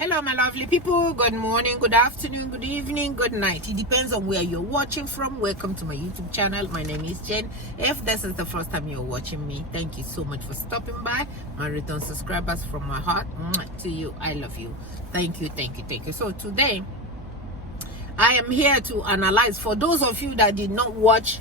Hello my lovely people, good morning, good afternoon, good evening, good night. It depends on where you're watching from. Welcome to my YouTube channel. My name is Jen. If this is the first time you're watching me, thank you so much for stopping by. My return subscribers, from my heart to you, I love you. Thank you. So today I am here to analyze, for those of you that did not watch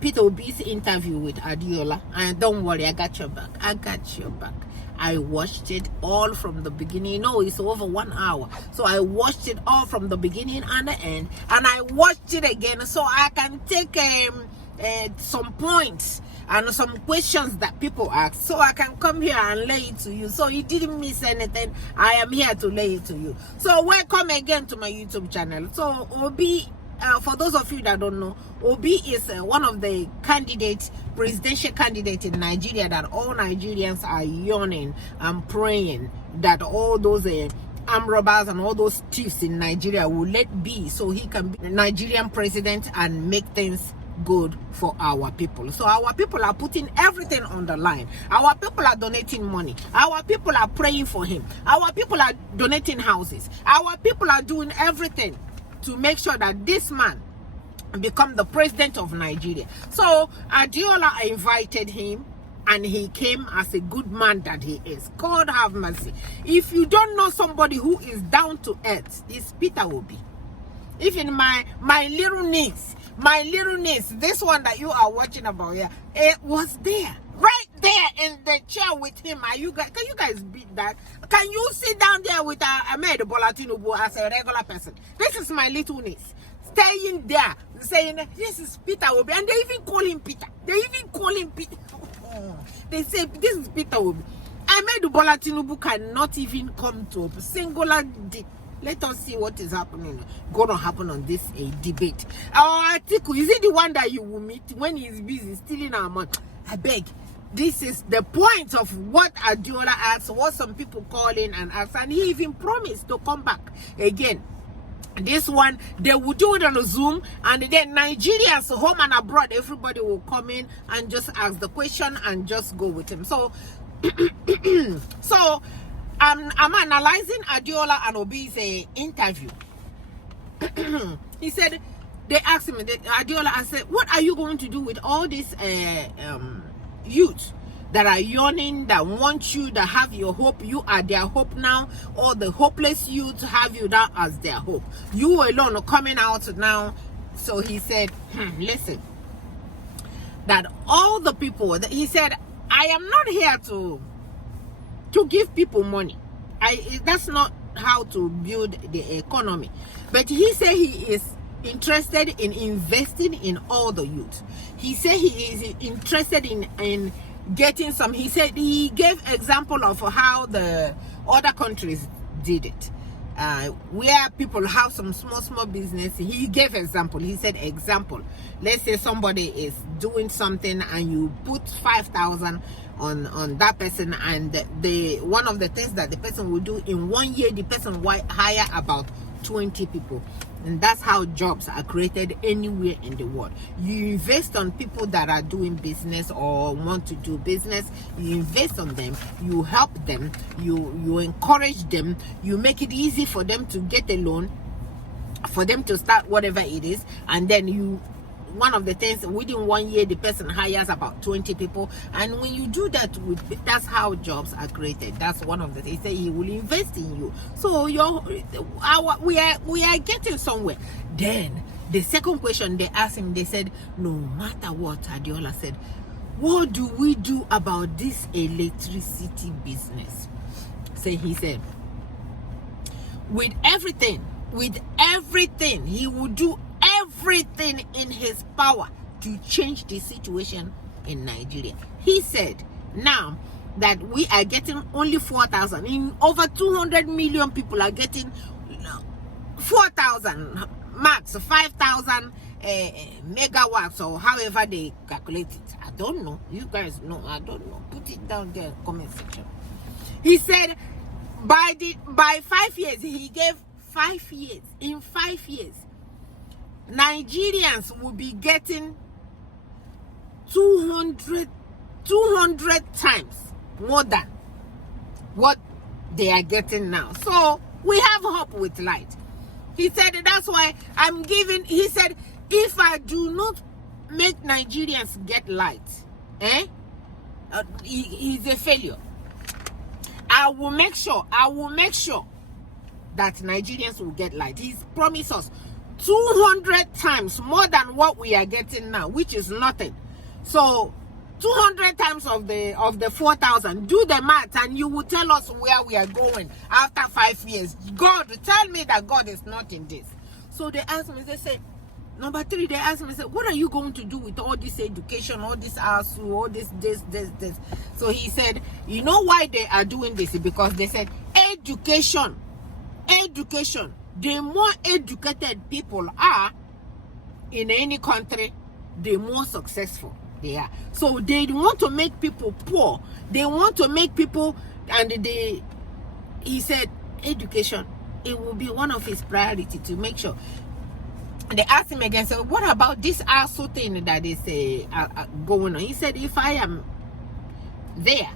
Peter OBI'S interview with Adeola, and don't worry, I got your back. I watched it all from the beginning. You know, it's over 1 hour. So I watched it all from the beginning and the end. And I watched it again so I can take some points and some questions that people ask. So I can come here and lay it to you. So you didn't miss anything. I am here to lay it to you. So welcome again to my YouTube channel. So Obi, for those of you that don't know, Obi is one of the presidential candidates in Nigeria that all Nigerians are yearning and praying that all those armed robbers and all those thieves in Nigeria will let be, so he can be the Nigerian president and make things good for our people. So our people are putting everything on the line. Our people are donating money. Our people are praying for him. Our people are donating houses. Our people are doing everything to make sure that this man become the president of Nigeria. So Adeola invited him and he came as a good man that he is. God have mercy. If you don't know somebody who is down to earth, it's Peter Obi. Even my little niece, this one that you are watching about here, it was there. Right there in the chair with him. Can you guys beat that? Can you sit down there with Adeola as a regular person? This is my little niece staying there saying this is Peter Obi, and they even call him Peter. They say this is Peter Obi. Adeola Tinubu cannot even come to a singular Let us see what is going to happen on this debate. Our Atiku, is it the one that you will meet when he's busy stealing our money? I beg. This is the point of what Adeola asked, what some people call in and ask, and he even promised to come back again. This one, they will do it on a Zoom, and then Nigerians, home and abroad, everybody will come in and just ask the question and just go with him. So, I'm analyzing Adeola and Obi's interview. He said, they asked him, Adeola, I said, what are you going to do with all these youth that are yearning, that want you, that have your hope? You are their hope now. All the hopeless youth have you now as their hope. You alone are coming out now. So he said, listen, that all the people, he said, I am not here to give people money. That's not how to build the economy. But he said he is interested in investing in all the youth. He said he is interested in getting some. He said he gave example of how the other countries did it, where people have some small business. He gave example. He said, example, let's say somebody is doing something and you put 5,000 on that person, and one of the things that the person will do in 1 year, the person will hire about 20 people. And that's how jobs are created anywhere in the world. You invest on people that are doing business or want to do business. You invest on them, you help them, you encourage them, you make it easy for them to get a loan, for them to start whatever it is. And then one of the things, within 1 year, the person hires about 20 people. And when you do that, that's how jobs are created. That's one of the things. He say he will invest in you. So we are getting somewhere. Then the second question they asked him, they said, no matter what, Adeola said, what do we do about this electricity business? So he said, with everything, he will do everything in his power to change the situation in Nigeria. He said now that we are getting only 4,000. In over 200 million people are getting 4,000 max, 5,000 megawatts, or however they calculate it. I don't know. You guys know. I don't know. Put it down there in the comment section. He said by 5 years, he gave 5 years. In 5 years, Nigerians will be getting 200 times more than what they are getting now. So We have hope with light. He said, that's why I'm giving, he said, if I do not make Nigerians get light, he's a failure. I will make sure that Nigerians will get light. He's promised us 200 times more than what we are getting now, which is nothing. So 200 times of the 4,000. Do the math and you will tell us where we are going after 5 years. God, tell me that God is not in this. So they asked me, they said, number 3, they asked me, what are you going to do with all this education, all this ASU, all this. So he said, you know why they are doing this? Because they said, education. The more educated people are in any country, the more successful they are. So they want to make people poor. They want to make people, and he said, education, it will be one of his priority to make sure. They asked him again, so what about this ASU thing that is going on? He said, if I am there,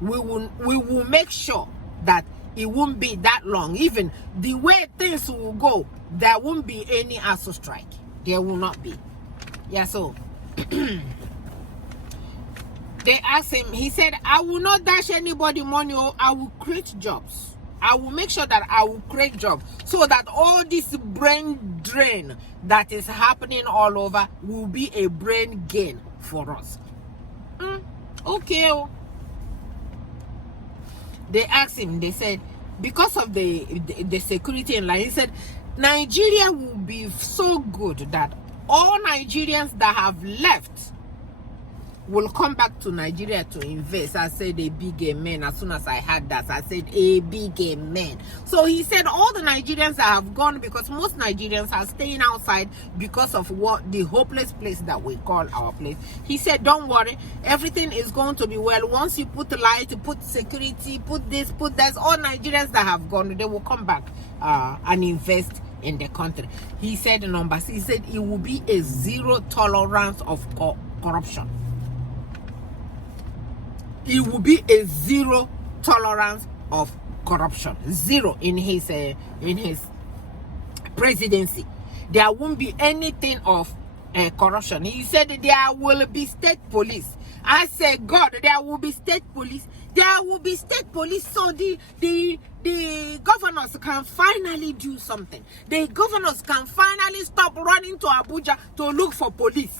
we will make sure that it won't be that long. Even the way things will go, there won't be any ASU strike. There will not be. Yeah, so they asked him, he said, I will not dash anybody money, or I will create jobs. I will make sure that I will create jobs so that all this brain drain that is happening all over will be a brain gain for us. Okay. They asked him, they said, because of the security in line, he said, Nigeria will be so good that all Nigerians that have left will come back to Nigeria to invest. I said a big amen. As soon as I heard that, I said a big amen. So he said all the Nigerians that have gone, because most Nigerians are staying outside because of what the hopeless place that we call our place. He said, don't worry, everything is going to be well. Once you put light, put security, put this, put that, all Nigerians that have gone, they will come back and invest in the country. He said numbers. He said it will be a zero tolerance of corruption. It will be a zero tolerance of corruption. Zero in his presidency. There won't be anything of corruption. He said there will be state police. I said, God, there will be state police. There will be state police, so the governors can finally do something. The governors can finally stop running to Abuja to look for police.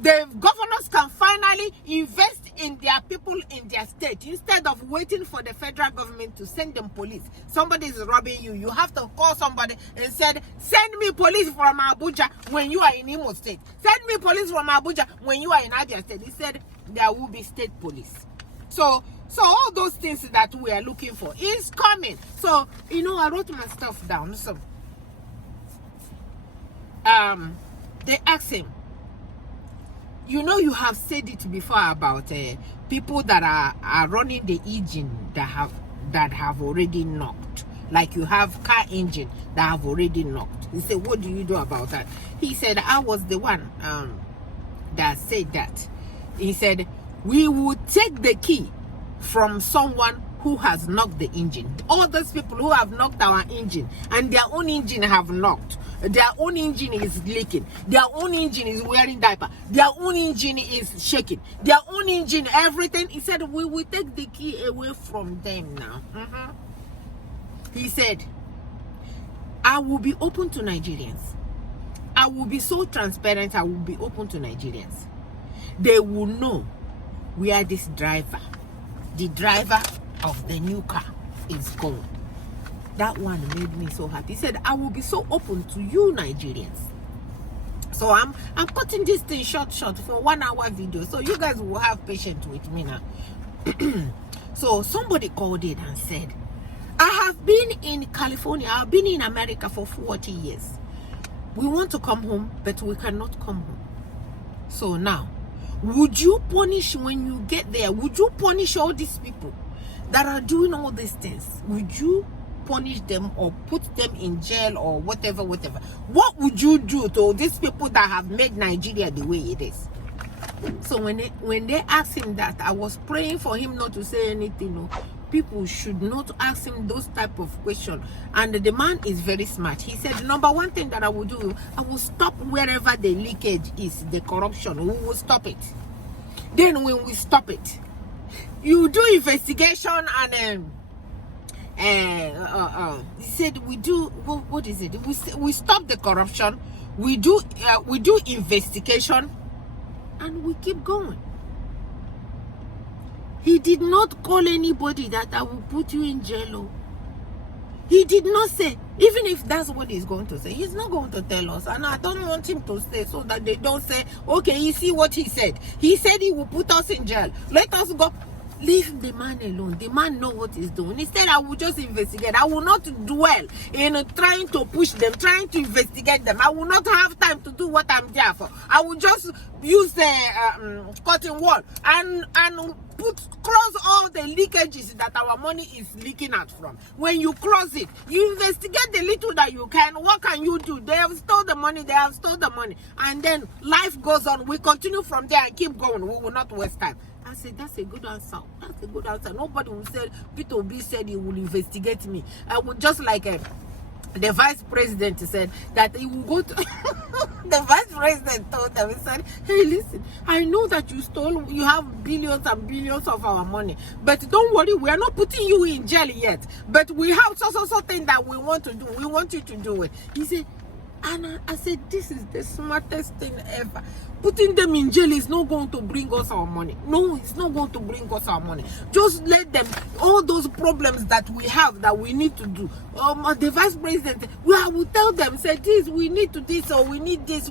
The governors can finally invest in their people in their state instead of waiting for the federal government to send them police. Somebody is robbing you. You have to call somebody and said, send me police from Abuja when you are in Imo State. Send me police from Abuja when you are in Abia State. He said there will be state police. So all those things that we are looking for is coming. So, I wrote my stuff down. So they asked him, you have said it before about people that are running the engine that have already knocked. Like you have car engine that have already knocked. He said, what do you do about that? He said, I was the one that said that. He said, we will take the key from someone who has knocked the engine. All those people who have knocked our engine and their own engine have knocked. Their own engine is leaking. Their own engine is wearing diaper. Their own engine is shaking. Their own engine, everything. He said, we will take the key away from them now. He said, I will be open to Nigerians. I will be so transparent. I will be open to Nigerians. They will know where this driver, the driver of the new car, is going. That one made me so happy. He said, I will be so open to you Nigerians. So I'm cutting this thing short for 1 hour video. So you guys will have patience with me now. So somebody called in and said, I have been in California. I've been in America for 40 years. We want to come home, but we cannot come home. So now, would you punish when you get there? Would you punish all these people that are doing all these things? Would you punish them or put them in jail or whatever? What would you do to these people that have made Nigeria the way it is? So when they asked him that, I was praying for him not to say anything. people should not ask him those type of questions. And the man is very smart. He said, number one thing that I will do, I will stop wherever the leakage is, the corruption. We will stop it. Then when we stop it, you do investigation and he said we do what is it? We stop the corruption. We do investigation, and we keep going. He did not call anybody that I will put you in jail. He did not say, even if that's what he's going to say, he's not going to tell us. And I don't want him to say, so that they don't say, okay, you see what he said. He said he will put us in jail. Let us go. Leave the man alone. The man know what he's doing. Instead, I will just investigate. I will not dwell in trying to push them, trying to investigate them. I will not have time to do what I'm there for. I will just use the cotton wool and close all the leakages that our money is leaking out from. When you close it, you investigate the little that you can. What can you do? They have stole the money. They have stole the money. And then life goes on. We continue from there and keep going. We will not waste time. I said, that's a good answer. That's a good answer. Nobody will say, Peter Obi said he will investigate me. I would just like the vice president said that he will go to the vice president told them, he said, hey, listen, I know that you have billions and billions of our money, but don't worry, we are not putting you in jail yet, but we have so thing that we want to do. We want you to do it. He said, and I said, this is the smartest thing ever. Putting them in jail is not going to bring us our money. No, it's not going to bring us our money. Just let them, all those problems that we have that we need to do. The vice president, I will tell them, say this, we need to this, or we need this,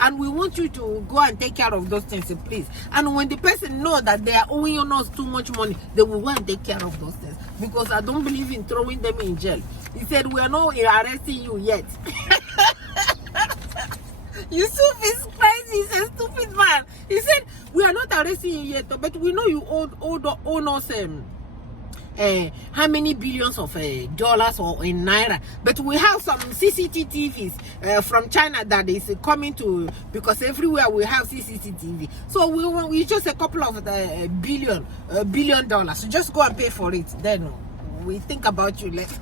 and we want you to go and take care of those things, please. And when the person know that they are owing us too much money, they will go and take care of those things. Because I don't believe in throwing them in jail. He said, we are not arresting you yet. Yusuf is crazy. He's a stupid man. He said, we are not arresting you yet, but we know you owe us how many billions of dollars or in naira. But we have some CCTVs from China that is coming to, because everywhere we have CCTV. So we just a couple of billion dollars. So just go and pay for it. Then we think about you later.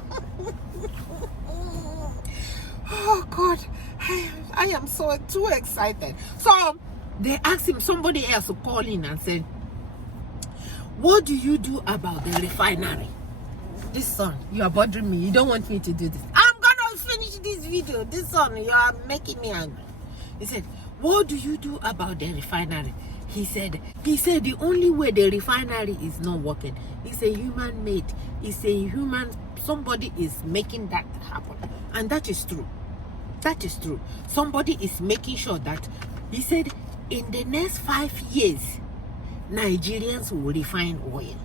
Oh God, I am so too excited. So they asked him, somebody else to call in and said, what do you do about the refinery? This son, you are bothering me. You don't want me to do this. I'm gonna finish this video. This son, you are making me angry. He said, what do you do about the refinery? He said the only way the refinery is not working, it's a human made. It's a human, somebody is making that happen. And that is true. That is true. Somebody is making sure that, he said, in the next 5 years, Nigerians will refine oil.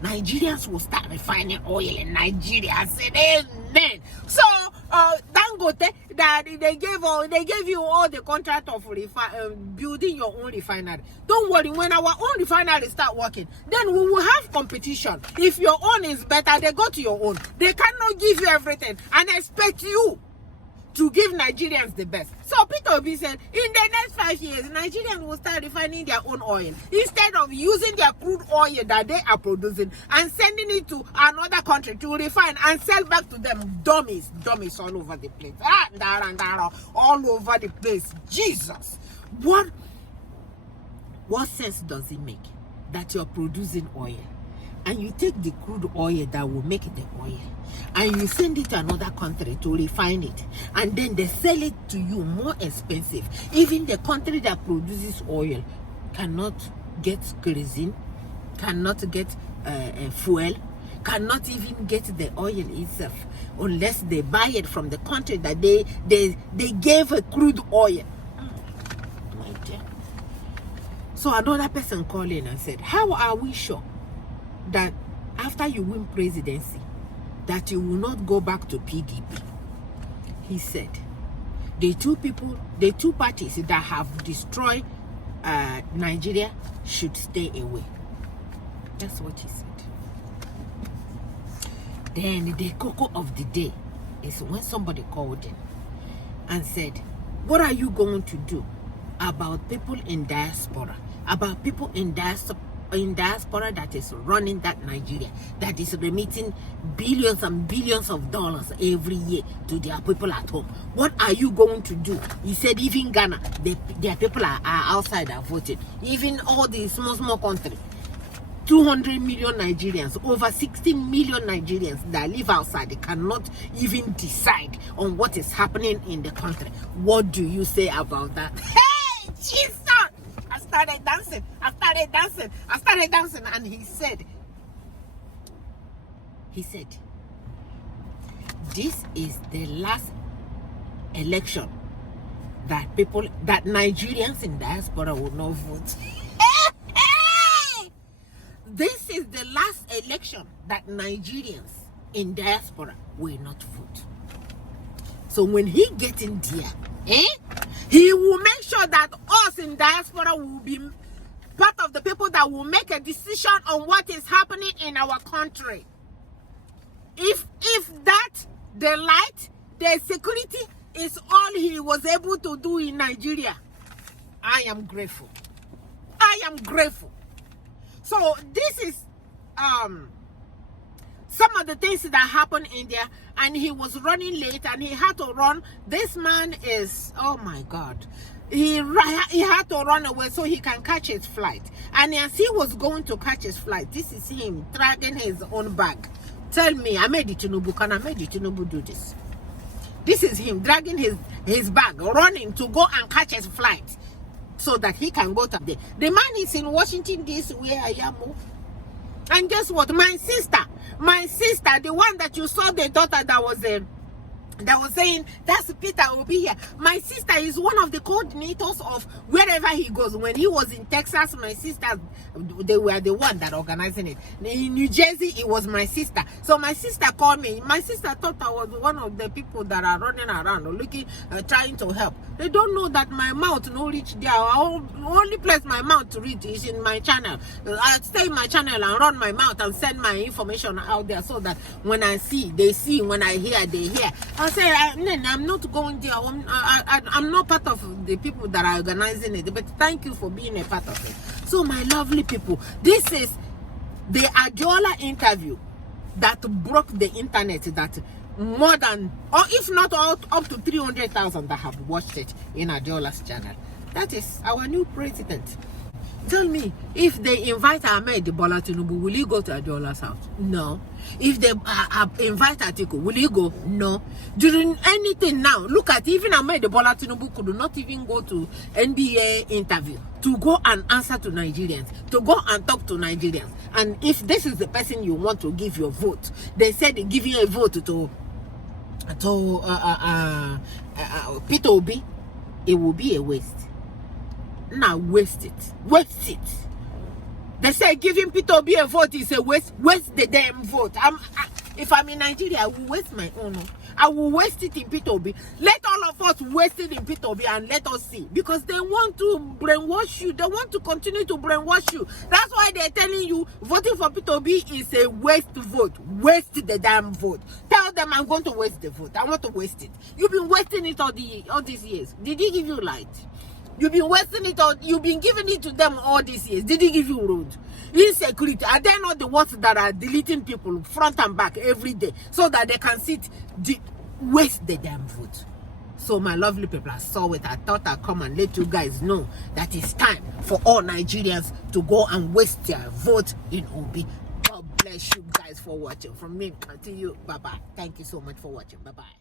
Nigerians will start refining oil in Nigeria. I said, amen. So, Dangote, that they gave you all the contract of building your own refinery. Don't worry, when our own refinery start working, then we will have competition. If your own is better, they go to your own. They cannot give you everything and expect you to give Nigerians the best. So Peter Obi said, in the next 5 years, Nigerians will start refining their own oil instead of using their crude oil that they are producing and sending it to another country to refine and sell back to them. Dummies all over the place. All over the place. Jesus. What sense does it make that you're producing oil and you take the crude oil that will make the oil and you send it to another country to refine it, and then they sell it to you more expensive? Even the country that produces oil cannot get kerosene, cannot get fuel, cannot even get the oil itself unless they buy it from the country that they gave a crude oil. My dear. So another person called in and said, how are we sure that after you win presidency that you will not go back to PDP? He said, the two parties that have destroyed Nigeria should stay away. That's what he said. Then the cocoa of the day is when somebody called in and said, what are you going to do about people in diaspora? About people in in diaspora that is running that Nigeria, that is remitting billions and billions of dollars every year to their people at home. What are you going to do? He said even Ghana, their people are outside are voting. Even all the small countries. 200 million Nigerians, over 60 million Nigerians that live outside, they cannot even decide on what is happening in the country. What do you say about that? Hey, Jesus! I started dancing, and he said, this is the last election that Nigerians in diaspora will not vote. This is the last election that Nigerians in diaspora will not vote. So when he gets in there, he will make sure that us in diaspora will be part of the people that will make a decision on what is happening in our country. If that, the light, the security is all he was able to do in Nigeria, I am grateful. I am grateful. So this is some of the things that happened in there, and he was running late and he had to run. This man is, oh my God, he had to run away so he can catch his flight. And as he was going to catch his flight, this is him dragging his own bag. Tell me, Ahmed Tinubu, can Ahmed Tinubu do this? This is him dragging his bag, running to go and catch his flight, so that he can go to there. The man is in Washington, D.C., where I am. And guess what? My sister, the one that you saw, the daughter that was saying, that's Peter Obi here. My sister is one of the coordinators of wherever he goes. When he was in Texas, my sister, they were the one that organizing it. In New Jersey, it was my sister. So my sister called me. My sister thought I was one of the people that are running around looking, trying to help. They don't know that my mouth no reach there. Only place my mouth to reach is in my channel. I stay in my channel and run my mouth and send my information out there, so that when I see, they see. When I hear, they hear. I say, I'm not going there. I'm not part of the people that are organizing it. But thank you for being a part of it. So my lovely people, this is the Adeola interview that broke the internet, that more than, or if not all, up to 300,000 that have watched it in Adeola's channel. That is our new president. Tell me, if they invite Ahmed Bola Tinubu, will he go to Adeola's house? No. If they invite Atiku, will he go? No. During anything now, look at, even Ahmed Bola Tinubu could not even go to NBA interview to go and answer to Nigerians, to go and talk to Nigerians. And if this is the person you want to give your vote, they said giving a vote to Peter Obi, it will be a waste. Now waste it. They say giving Peter Obi a vote is a waste. Waste the damn vote. If I'm in Nigeria, I will waste my own. I will waste it in Peter Obi. Let all of us waste it in Peter Obi and let us see. Because they want to brainwash you. They want to continue to brainwash you. That's why they're telling you voting for Peter Obi is a waste vote. Waste the damn vote. Tell them I'm going to waste the vote. I want to waste it. You've been wasting it all these years. Did he give you light? You've been wasting it all. You've been giving it to them all these years. Did he give you road? Insecurity. Are they not the ones that are deleting people front and back every day so that they can waste the damn vote? So my lovely people, I saw it. I thought I'd come and let you guys know that it's time for all Nigerians to go and waste their vote in Obi. God bless you guys for watching. From me to you, bye-bye. Thank you so much for watching. Bye-bye.